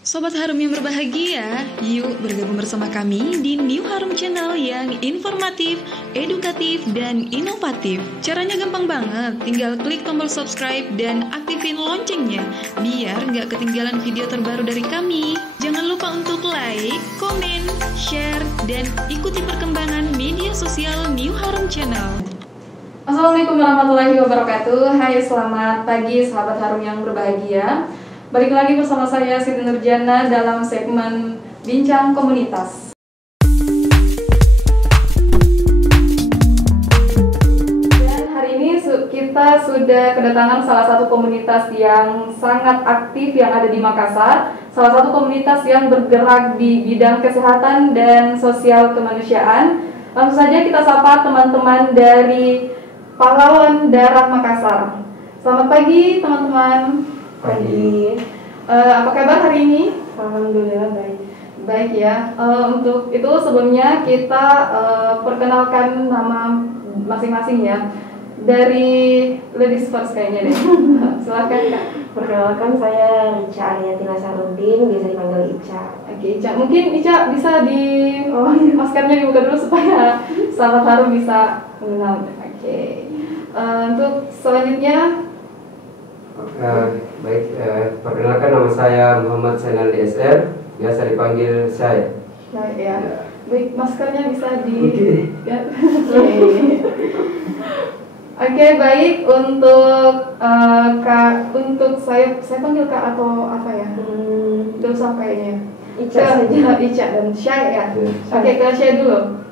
Sobat Harum yang berbahagia, yuk bergabung bersama kami di New Harum Channel yang informatif, edukatif, dan inovatif. Caranya gampang banget, tinggal klik tombol subscribe dan aktifin loncengnya, biar nggak ketinggalan video terbaru dari kami. Jangan lupa untuk like, komen, share, dan ikuti perkembangan media sosial New Harum Channel. Assalamualaikum warahmatullahi wabarakatuh. Hai, selamat pagi sahabat Harum yang berbahagia. Balik lagi bersama saya Siti Nurjana dalam segmen Bincang Komunitas. Dan hari ini kita sudah kedatangan salah satu komunitas yang sangat aktif yang ada di Makassar. Salah satu komunitas yang bergerak di bidang kesehatan dan sosial kemanusiaan. Langsung saja kita sapa teman-teman dari Pahlawan Darah Makassar. Selamat pagi teman-teman. Pagi. Apa kabar hari ini? Alhamdulillah baik. Baik ya. Untuk itu sebelumnya kita perkenalkan nama masing-masing ya. Dari ladies first kayaknya deh. Silakan Kak. Perkenalkan, saya Ica Ariati Nasarudin, biasa dipanggil Ica. Oke, Ica. Mungkin Ica bisa di maskernya dibuka dulu supaya sahabat Harum bisa mengenal. Oke. Untuk selanjutnya. Baik, perkenalkan nama saya Muhammad Zainal DSR, biasa dipanggil saya. Baik ya. Baik, maskernya bisa di. Ya. Oke, baik. Untuk Kak, untuk saya panggil Kak atau apa ya? Gak usah kayaknya. Ica saja. Ica dan Syai ya. Ya. Oke, ke Syai dulu.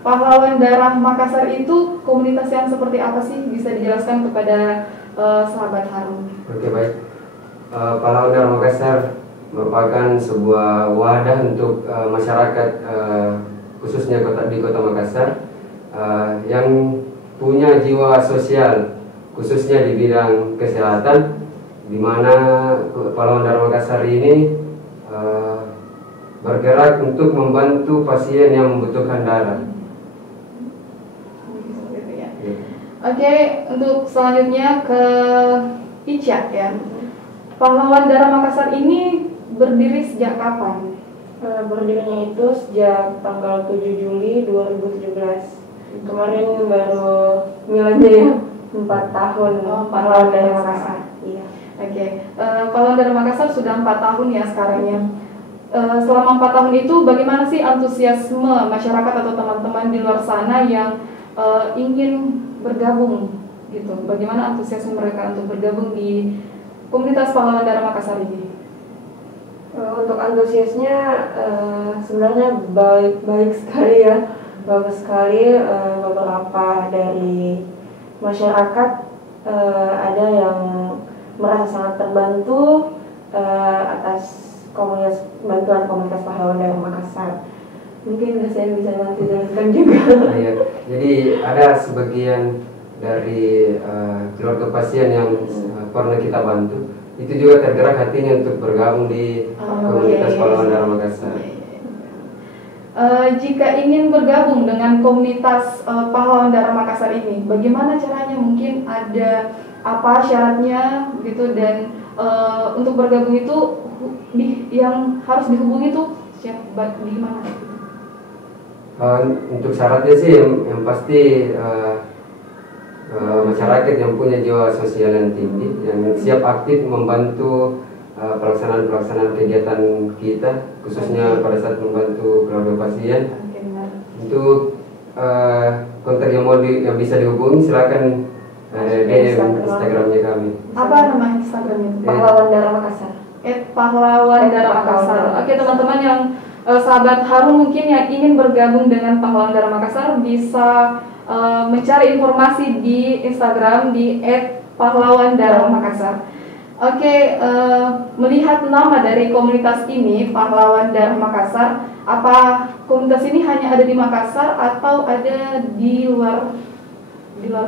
Pahlawan Darah Makassar itu komunitas yang seperti apa sih? Bisa dijelaskan kepada sahabat Harum. Oke, baik. Pahlawan Darah Makassar merupakan sebuah wadah untuk masyarakat khususnya di kota Makassar yang punya jiwa sosial khususnya di bidang kesehatan, di mana Pahlawan Darah Makassar ini bergerak untuk membantu pasien yang membutuhkan darah. Oke, untuk selanjutnya ke Ica ya. Pahlawan Darah Makassar ini berdiri sejak kapan? Berdirinya itu sejak tanggal 7 Juli 2017. Kemarin baru miladnya ya, 4 tahun. Pahlawan Darah Makassar. Iya. Oke, Pahlawan Darah Makassar sudah 4 tahun ya sekarangnya. Selama 4 tahun itu bagaimana sih antusiasme masyarakat atau teman-teman di luar sana yang ingin bergabung gitu? Bagaimana antusiasme mereka untuk bergabung di komunitas Pahlawan Darah Makassar ini? Untuk antusiasnya sebenarnya baik sekali ya, bagus sekali. Beberapa dari masyarakat ada yang merasa sangat terbantu atas bantuan komunitas Pahlawan Darah Makassar. Mungkin saya bisa bantu jelaskan juga. Ya, jadi ada sebagian dari keluarga pasien yang pernah kita bantu, itu juga tergerak hatinya untuk bergabung di komunitas Pahlawan Darah Makassar. Jika ingin bergabung dengan komunitas Pahlawan Darah Makassar ini, bagaimana caranya? Mungkin ada apa syaratnya gitu, dan untuk bergabung itu yang harus dihubungi itu di mana? Untuk syaratnya sih yang pasti masyarakat yang punya jiwa sosial yang tinggi, yang siap aktif membantu pelaksanaan kegiatan kita, khususnya pada saat membantu keluarga pasien. Untuk kontak yang bisa dihubungi, silakan DM Instagramnya kami. Apa nama Instagramnya? Pahlawan Darah Makassar. Pahlawan Darah Makassar. Oke teman-teman yang sahabat Harum mungkin yang ingin bergabung dengan Pahlawan Darah Makassar bisa mencari informasi di Instagram di @pahlawandarahmakassar. Oke, melihat nama dari komunitas ini Pahlawan Darah Makassar, apa komunitas ini hanya ada di Makassar atau ada di luar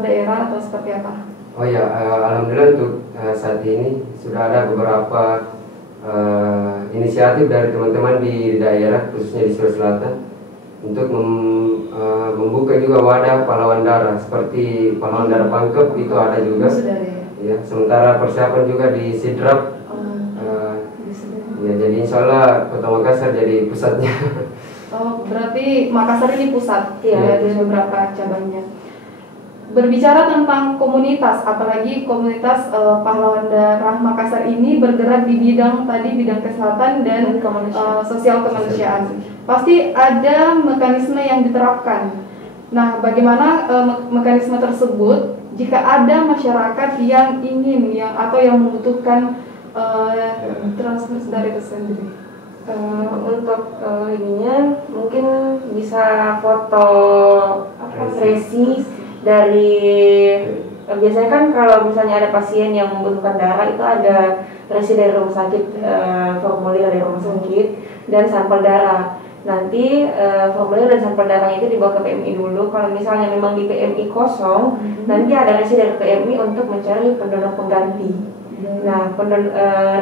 daerah atau seperti apa? Oh ya, alhamdulillah untuk saat ini sudah ada beberapa inisiatif dari teman-teman di daerah, khususnya di Sulawesi Selatan, untuk membuka juga wadah pahlawan darah seperti Pahlawan Darah Pangkep, itu ada juga. Ya, sementara persiapan juga di Sidrap insya Allah Kota Makassar jadi pusatnya. Oh, berarti Makassar ini pusat Iya. ya, ada beberapa cabangnya. Berbicara tentang komunitas, apalagi komunitas Pahlawan Darah Makassar ini bergerak di bidang kesehatan dan sosial kemanusiaan. Pasti ada mekanisme yang diterapkan. Nah, bagaimana mekanisme tersebut jika ada masyarakat yang ingin atau yang membutuhkan transfer dari itu sendiri? Untuk ininya mungkin bisa foto resi dari biasanya kan kalau misalnya ada pasien yang membutuhkan darah itu ada resi dari rumah sakit, formulir dari rumah sakit dan sampel darah. Nanti formulir dan sampel darah itu dibawa ke PMI dulu. Kalau misalnya memang di PMI kosong, nanti ada resi dari PMI untuk mencari pendonor pengganti. Nah,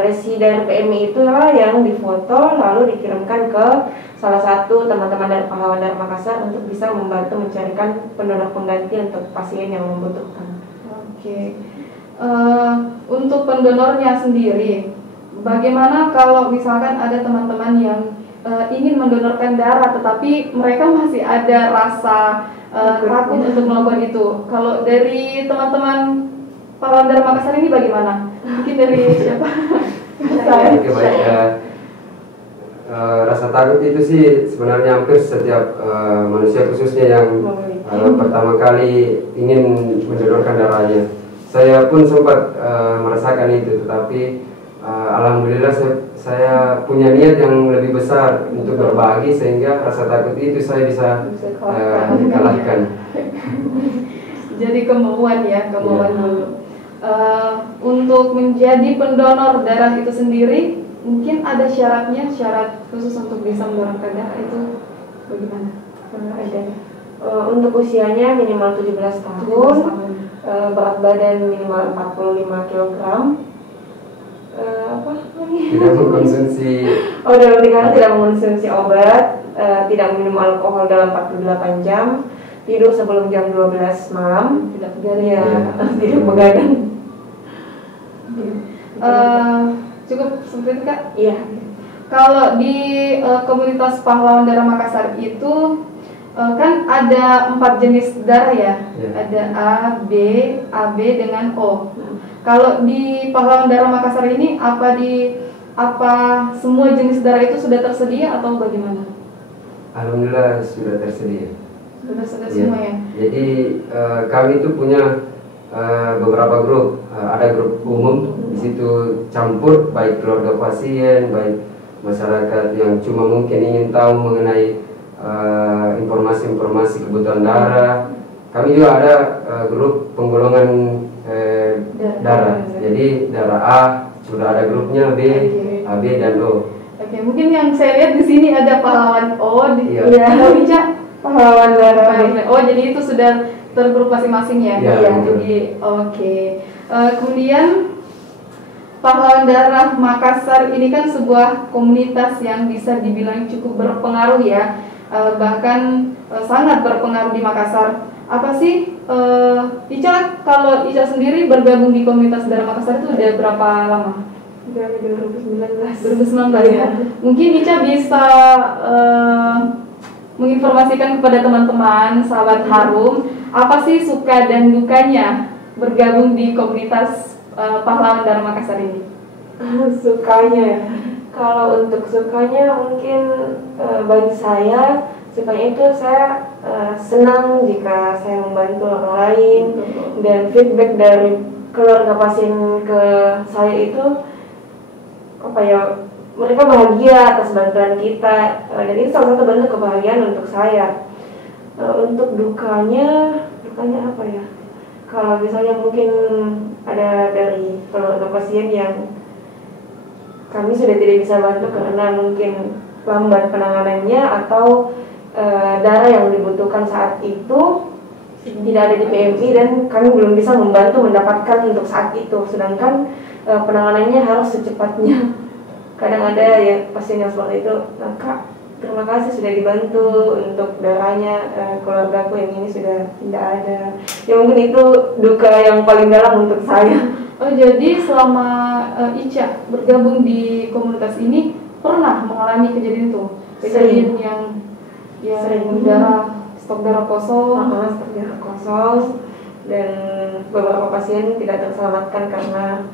resi dari PMI itulah yang difoto lalu dikirimkan ke salah satu teman-teman dari Pahlawan Darah Makassar untuk bisa membantu mencarikan pendonor pengganti untuk pasien yang membutuhkan. Oke. Untuk pendonornya sendiri, bagaimana kalau misalkan ada teman-teman yang ingin mendonorkan darah tetapi mereka masih ada rasa takut untuk melakukan itu? Kalau dari teman-teman Pahlawan Darah Makassar ini bagaimana? Mungkin dari siapa? Oke, baik. Rasa takut itu sih sebenarnya hampir setiap manusia, khususnya yang pertama kali ingin mendonorkan darahnya. Saya pun sempat merasakan itu, tetapi alhamdulillah saya punya niat yang lebih besar untuk berbagi sehingga rasa takut itu saya bisa kalahkan. Jadi kemauan dulu. Untuk menjadi pendonor darah itu sendiri mungkin ada syaratnya, syarat khusus untuk bisa mendonorkan darah itu bagaimana? Ada. Untuk usianya minimal 17 tahun, berat badan minimal 45 kg. Apa lagi? Tidak mengkonsumsi. Dalam 3 hari tidak mengkonsumsi obat, tidak minum alkohol dalam 48 jam, tidur sebelum jam 12 malam, Tidak begadang. tidak begadang. Cukup seperti itu, Kak? Iya. Kalau di komunitas Pahlawan Darah Makassar itu kan ada 4 jenis darah ya, ada A, B, AB dengan O. Kalau di Pahlawan Darah Makassar ini apa semua jenis darah itu sudah tersedia atau bagaimana? Alhamdulillah sudah tersedia. Sudah semua ya. Jadi kami itu punya beberapa grup. Ada grup umum, di situ campur baik keluarga pasien, baik masyarakat yang cuma mungkin ingin tahu mengenai informasi-informasi kebutuhan darah. Kami juga ada grup penggolongan darah. Jadi darah A sudah ada grupnya, B, AB dan O. Oke, mungkin yang saya lihat di sini ada pahlawan O, Ica Pahlawan darah. Oh, jadi itu sudah tergrup masing-masing ya? Iya. Jadi oke. Kemudian Pahlawan Darah Makassar ini kan sebuah komunitas yang bisa dibilang cukup berpengaruh ya, bahkan sangat berpengaruh di Makassar. Apa sih, Ica, kalau Ica sendiri bergabung di komunitas Darah Makassar itu udah berapa lama? Dari 2019. 2019 ya. Mungkin Ica bisa menginformasikan kepada teman-teman sahabat Harum apa sih suka dan dukanya bergabung di komunitas Pahlawan Darah Makassar ini? Sukanya, kalau untuk sukanya mungkin bagi saya sukanya itu saya senang jika saya membantu orang lain, dan feedback dari keluarga pasien ke saya itu apa ya, mereka bahagia atas bantuan kita, dan ini salah satu bentuk kebahagiaan untuk saya. Untuk dukanya apa ya? Kalau misalnya mungkin ada dari keluarga pasien yang kami sudah tidak bisa bantu karena mungkin lambat penanganannya atau darah yang dibutuhkan saat itu tidak ada di PMI dan kami belum bisa membantu mendapatkan untuk saat itu, sedangkan penanganannya harus secepatnya. Kadang ada ya pasien yang seperti itu, Kak, terima kasih sudah dibantu untuk darahnya, keluargaku yang ini sudah tidak ada. Ya mungkin itu duka yang paling dalam untuk saya. Oh, jadi selama Ica bergabung di komunitas ini pernah mengalami kejadian itu, Sering. yang Sering. stok darah kosong. Stok darah kosong, dan beberapa pasien tidak terselamatkan karena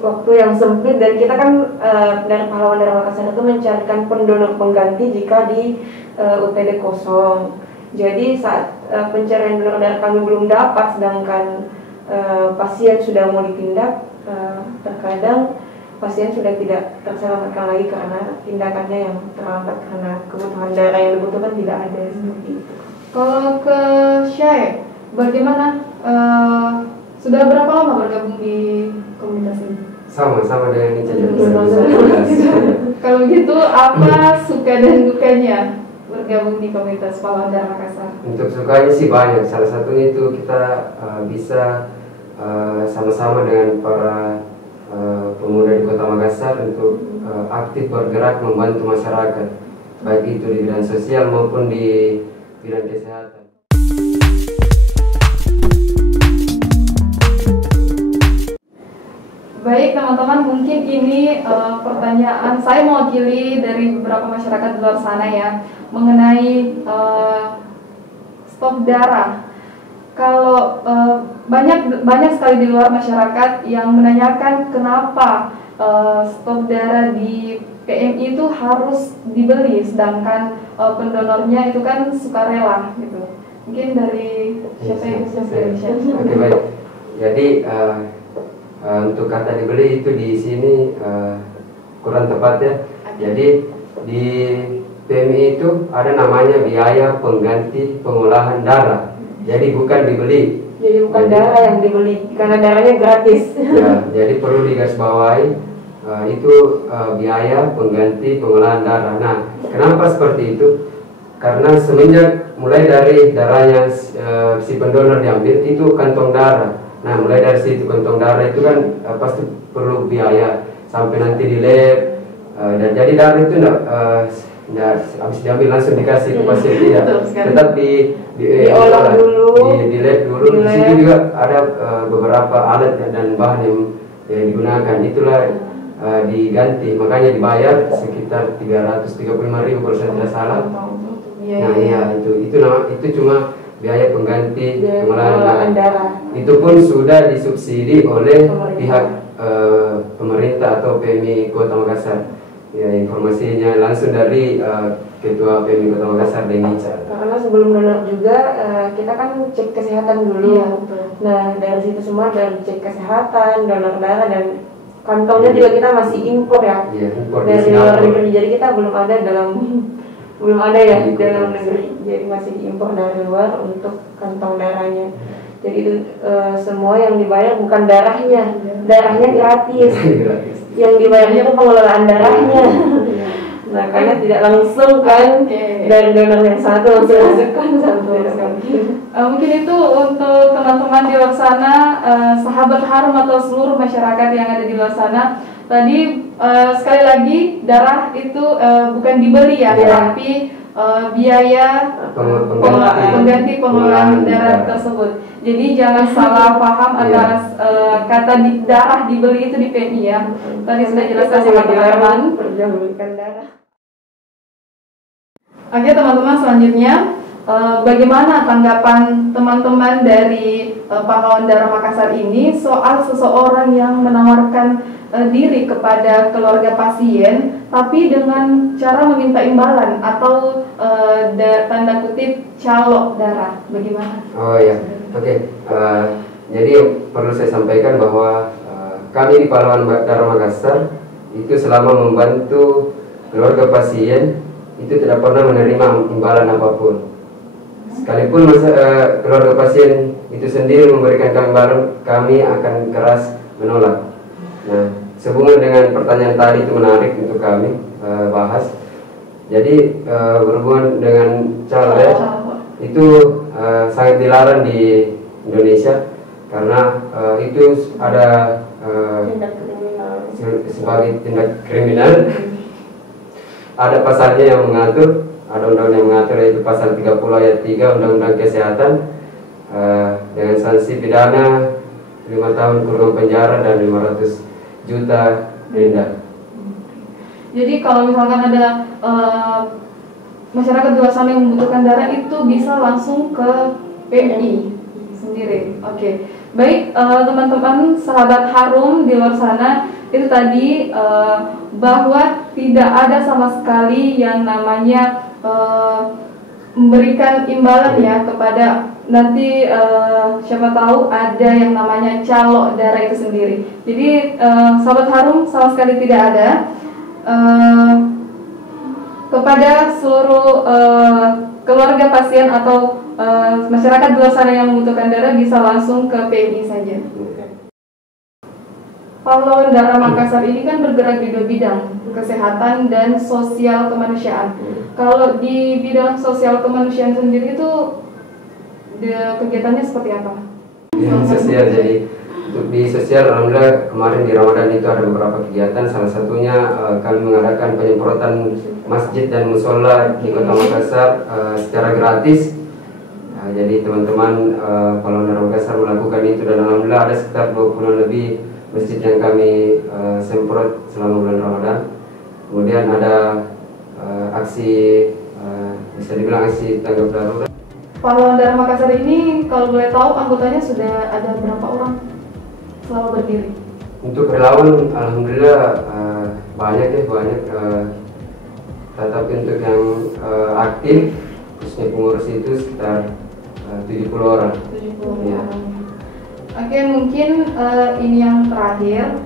waktu yang sempit, dan kita kan dari Pahlawan Darah Makassar itu mencarikan pendonor pengganti jika di UPD kosong. Jadi saat pencarian donor darah kami belum dapat, sedangkan pasien sudah mau ditindak, terkadang pasien sudah tidak terselamatkan lagi karena tindakannya yang terlambat karena kebutuhan darah yang dibutuhkan tidak ada, seperti itu. Kalau ke Syai, bagaimana? Sudah berapa lama bergabung di komunitas ini? Sama dengan Ica juga. Kalau gitu, apa suka dan dukanya bergabung di komunitas Pahlawan Darah Makassar? Untuk sukanya sih banyak. Salah satunya itu kita bisa sama-sama dengan para pemuda di Kota Makassar untuk aktif bergerak membantu masyarakat, baik itu di bidang sosial maupun di bidang kesehatan. Baik teman-teman, mungkin ini pertanyaan saya mewakili dari beberapa masyarakat di luar sana ya, mengenai stok darah. Kalau banyak sekali di luar masyarakat yang menanyakan kenapa stok darah di PMI itu harus dibeli, sedangkan pendonornya itu kan sukarela gitu. Mungkin dari siapa yang Oke, baik. Jadi untuk kata dibeli itu di sini kurang tepat ya. Jadi di PMI itu ada namanya biaya pengganti pengolahan darah. Jadi bukan dibeli. Jadi bukan darah yang dibeli, karena darahnya gratis. Ya, jadi perlu digarisbawahi itu biaya pengganti pengolahan darah. Nah, kenapa seperti itu? Karena semenjak mulai dari darahnya si pendonor diambil itu kantong darah. Nah, mulai dari situ kantong darah itu kan pasti perlu biaya sampai nanti di lab, dan jadi darah itu habis diambil langsung dikasih ke pasien, tidak, tetap diolah dulu, di lab dulu. Di situ juga ada beberapa alat dan bahan yang digunakan, itulah diganti, makanya dibayar sekitar 335.000 kalau saya tidak salah. Nah iya, itu cuma biaya pengganti pengolahan darah. Itu pun sudah disubsidi oleh pihak pemerintah atau PMI Kota Makassar. Ya, informasinya langsung dari Ketua PMI Kota Makassar, Dengica. Karena sebelum donor juga kita kan cek kesehatan dulu. Iya, nah dari situ semua, dari cek kesehatan, donor darah, dan kantongnya juga kita masih impor ya. Iya, impor dari luar negeri. Jadi kita belum ada ya dalam negeri. Jadi masih impor dari luar untuk kantong darahnya. Jadi itu semua yang dibayar bukan darahnya, darahnya gratis. Yang dibayarnya itu pengelolaan darahnya. Nah, karena tidak langsung kan dari donor yang satu langsung masukkan satu. Mungkin itu untuk teman-teman di luar sana, sahabat Harum atau seluruh masyarakat yang ada di luar sana. Tadi sekali lagi, darah itu bukan dibeli ya, tapi biaya pengganti pengelolaan darah tersebut. Jadi jangan salah paham atas kata darah dibeli itu di PMI ya. Tadi sudah jelaskan sama teman-teman. Oke teman-teman, selanjutnya bagaimana tanggapan teman-teman dari Pahlawan Darah Makassar ini soal seseorang yang menawarkan diri kepada keluarga pasien tapi dengan cara meminta imbalan atau tanda kutip calok darah, bagaimana? Oh ya, oke. Jadi perlu saya sampaikan bahwa kami di Pahlawan Darah Makassar itu selama membantu keluarga pasien itu tidak pernah menerima imbalan apapun. Sekalipun keluarga pasien itu sendiri memberikan kami imbalan, kami akan keras menolak. Nah, sehubungan dengan pertanyaan tadi itu menarik untuk kami bahas. Jadi berhubungan dengan calon itu sangat dilarang di Indonesia karena itu ada sebagai tindak kriminal. Ada pasalnya yang mengatur, ada undang-undang yang mengatur, yaitu pasal 30 ayat 3 Undang-Undang Kesehatan dengan sanksi pidana 5 tahun kurungan penjara dan 500 juta denda. Jadi kalau misalkan ada masyarakat di luar sana yang membutuhkan darah, itu bisa langsung ke PMI sendiri. Oke. Baik, teman-teman sahabat Harum di luar sana, itu tadi bahwa tidak ada sama sekali yang namanya memberikan imbalan ya kepada nanti siapa tahu ada yang namanya calo darah itu sendiri. Jadi sahabat Harum sama sekali tidak ada. Kepada seluruh keluarga pasien atau masyarakat di luar sana yang membutuhkan darah bisa langsung ke PMI saja. Pahlawan Darah Makassar ini kan bergerak di dua bidang, kesehatan dan sosial kemanusiaan. Kalau di bidang sosial kemanusiaan sendiri itu kegiatannya seperti apa? Bidang sosial, jadi untuk di sosial, alhamdulillah kemarin di Ramadan itu ada beberapa kegiatan. Salah satunya kami mengadakan penyemprotan masjid dan musola di Kota Makassar secara gratis. Jadi teman-teman Pahlawan Darah Makassar melakukan itu, dan alhamdulillah ada sekitar 20 lebih masjid yang kami semprot selama bulan Ramadan. Kemudian ada aksi bisa dibilang aksi tanggap darurat. Pahlawan Darah Makassar ini kalau boleh tahu anggotanya sudah ada berapa orang selama berdiri? Untuk relawan alhamdulillah banyak. Tetapi untuk yang aktif khususnya pengurus itu sekitar 70 orang. 70 Ya. orang. Oke, mungkin ini yang terakhir,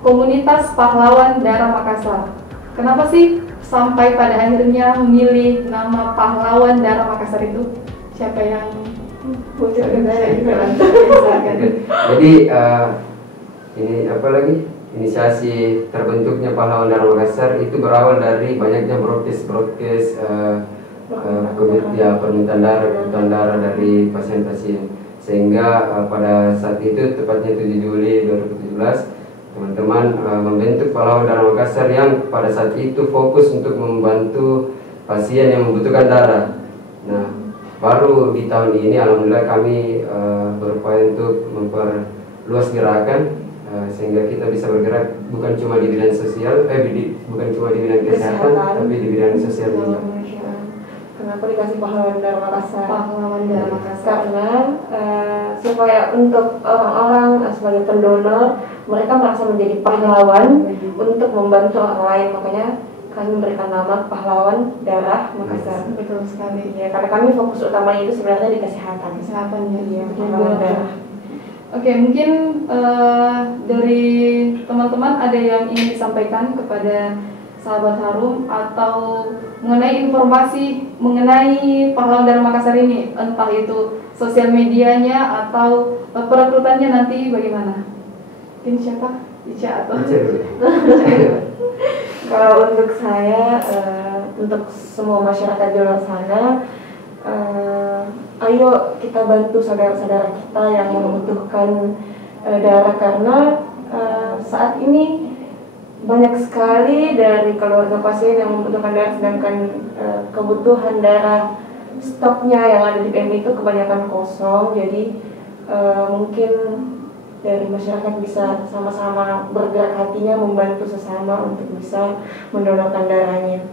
komunitas Pahlawan Darah Makassar. Kenapa sih sampai pada akhirnya memilih nama Pahlawan Darah Makassar itu? Siapa yang Jadi ini apa lagi? Inisiasi terbentuknya Pahlawan Darah Makassar itu berawal dari banyaknya broadcast permintaan darah dari pasien-pasien, sehingga pada saat itu tepatnya 7 Juli 2017 teman-teman membentuk Pahlawan Darah Makassar yang pada saat itu fokus untuk membantu pasien yang membutuhkan darah. Nah, baru di tahun ini alhamdulillah kami berupaya untuk memperluas gerakan sehingga kita bisa bergerak bukan cuma di bidang sosial, bukan cuma di bidang kesehatan, tapi di bidang sosial juga. Kenapa dikasih Pahlawan Darah Makassar? Pahlawan Darah Makassar? Karena supaya untuk orang-orang sebagai pendonor mereka merasa menjadi pahlawan untuk membantu orang lain, makanya kami memberikan nama Pahlawan Darah Makassar. Betul sekali. Ya, karena kami fokus utamanya itu sebenarnya di kesehatan. Kesehatan ya. Iya, pahlawan darah. Oke, mungkin dari teman-teman ada yang ingin disampaikan kepada sahabat Harum atau mengenai informasi mengenai Pahlawan Darah Makassar ini, entah itu sosial medianya atau perekrutannya nanti bagaimana? Mungkin siapa? Ica atau? Kalau untuk saya, untuk semua masyarakat di luar sana, ayo kita bantu saudara-saudara kita yang membutuhkan darah, karena saat ini banyak sekali dari keluarga pasien yang membutuhkan darah, sedangkan kebutuhan darah stoknya yang ada di PMI itu kebanyakan kosong. Jadi mungkin dari masyarakat bisa sama-sama bergerak hatinya membantu sesama untuk bisa mendonorkan darahnya.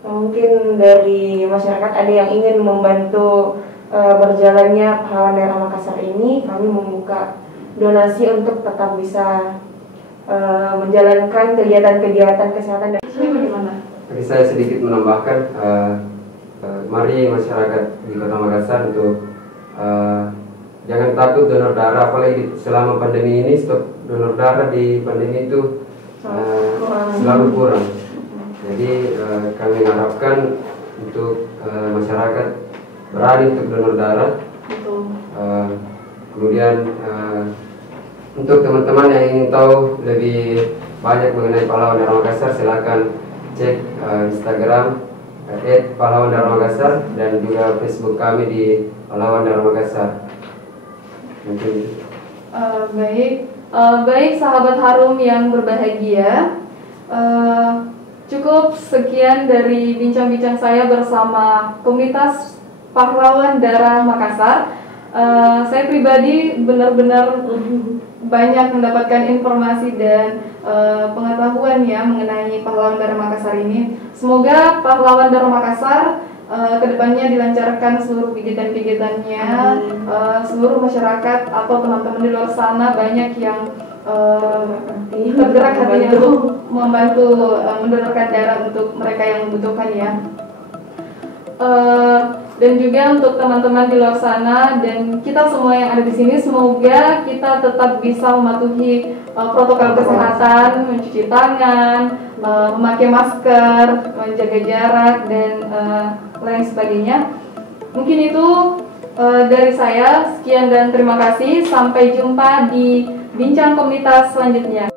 Mungkin dari masyarakat ada yang ingin membantu berjalannya Pahlawan Darah Makassar ini, kami membuka donasi untuk tetap bisa menjalankan kegiatan-kegiatan kesehatan. Dan bagaimana? Tapi saya sedikit menambahkan, mari masyarakat di Kota Makassar untuk jangan takut donor darah, apalagi selama pandemi ini stok donor darah di pandemi itu selalu kurang. Jadi kami harapkan untuk masyarakat beralih untuk donor darah. Kemudian untuk teman-teman yang ingin tahu lebih banyak mengenai Pahlawan Darah Makassar, silakan cek Instagram @Pahlawan Darah Makassar dan juga Facebook kami di Pahlawan Darah Makassar. Mungkin baik sahabat Harum yang berbahagia, cukup sekian dari bincang-bincang saya bersama komunitas Pahlawan Darah Makassar. Saya pribadi benar-benar banyak mendapatkan informasi dan pengetahuan ya mengenai Pahlawan Darah Makassar ini. Semoga Pahlawan Darah Makassar kedepannya dilancarkan seluruh kegiatan-kegiatannya, seluruh masyarakat atau teman-teman di luar sana banyak yang tergerak hatinya untuk membantu mendonorkan darah untuk mereka yang membutuhkan ya. Dan juga untuk teman-teman di luar sana dan kita semua yang ada di sini, semoga kita tetap bisa mematuhi protokol kesehatan, mencuci tangan, memakai masker, menjaga jarak dan lain sebagainya. Mungkin itu dari saya, sekian dan terima kasih. Sampai jumpa di bincang komunitas selanjutnya.